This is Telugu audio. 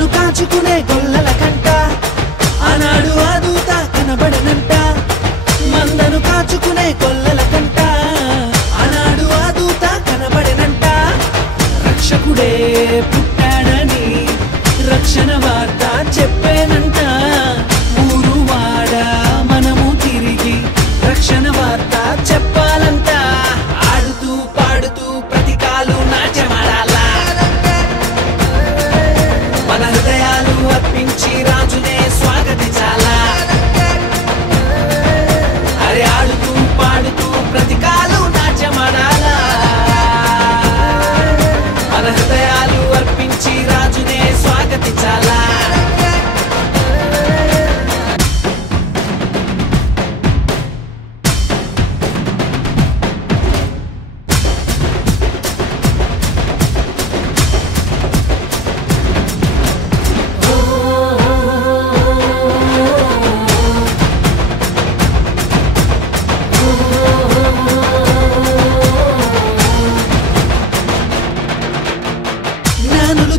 మందను కాచుకునే గొల్లల కంట ఆనాడు ఆ దూత కనబడనంట మందను కాచుకునే గొల్లల కంట ఆనాడు ఆ దూత కనబడనంట రక్షకుడే పుట్టాడని రక్షణ వార్త చెప్పేనంట ఊరు వాడ మనము తిరిగి రక్షణ వార్త చెప్పాలంట ఆడుతూ పాడుతూ ప్రతి కాలు నాట్యమాడాలా మన హృదయాలు అర్పించి రాజునే స్వాగతించాలా అరే ఆడుతూ పాడుతూ ప్రతి కాలు నాట్యమాడాలా మన హృదయాలు అర్పించి రాజునే స్వాగతించాలా జ్ఞానులు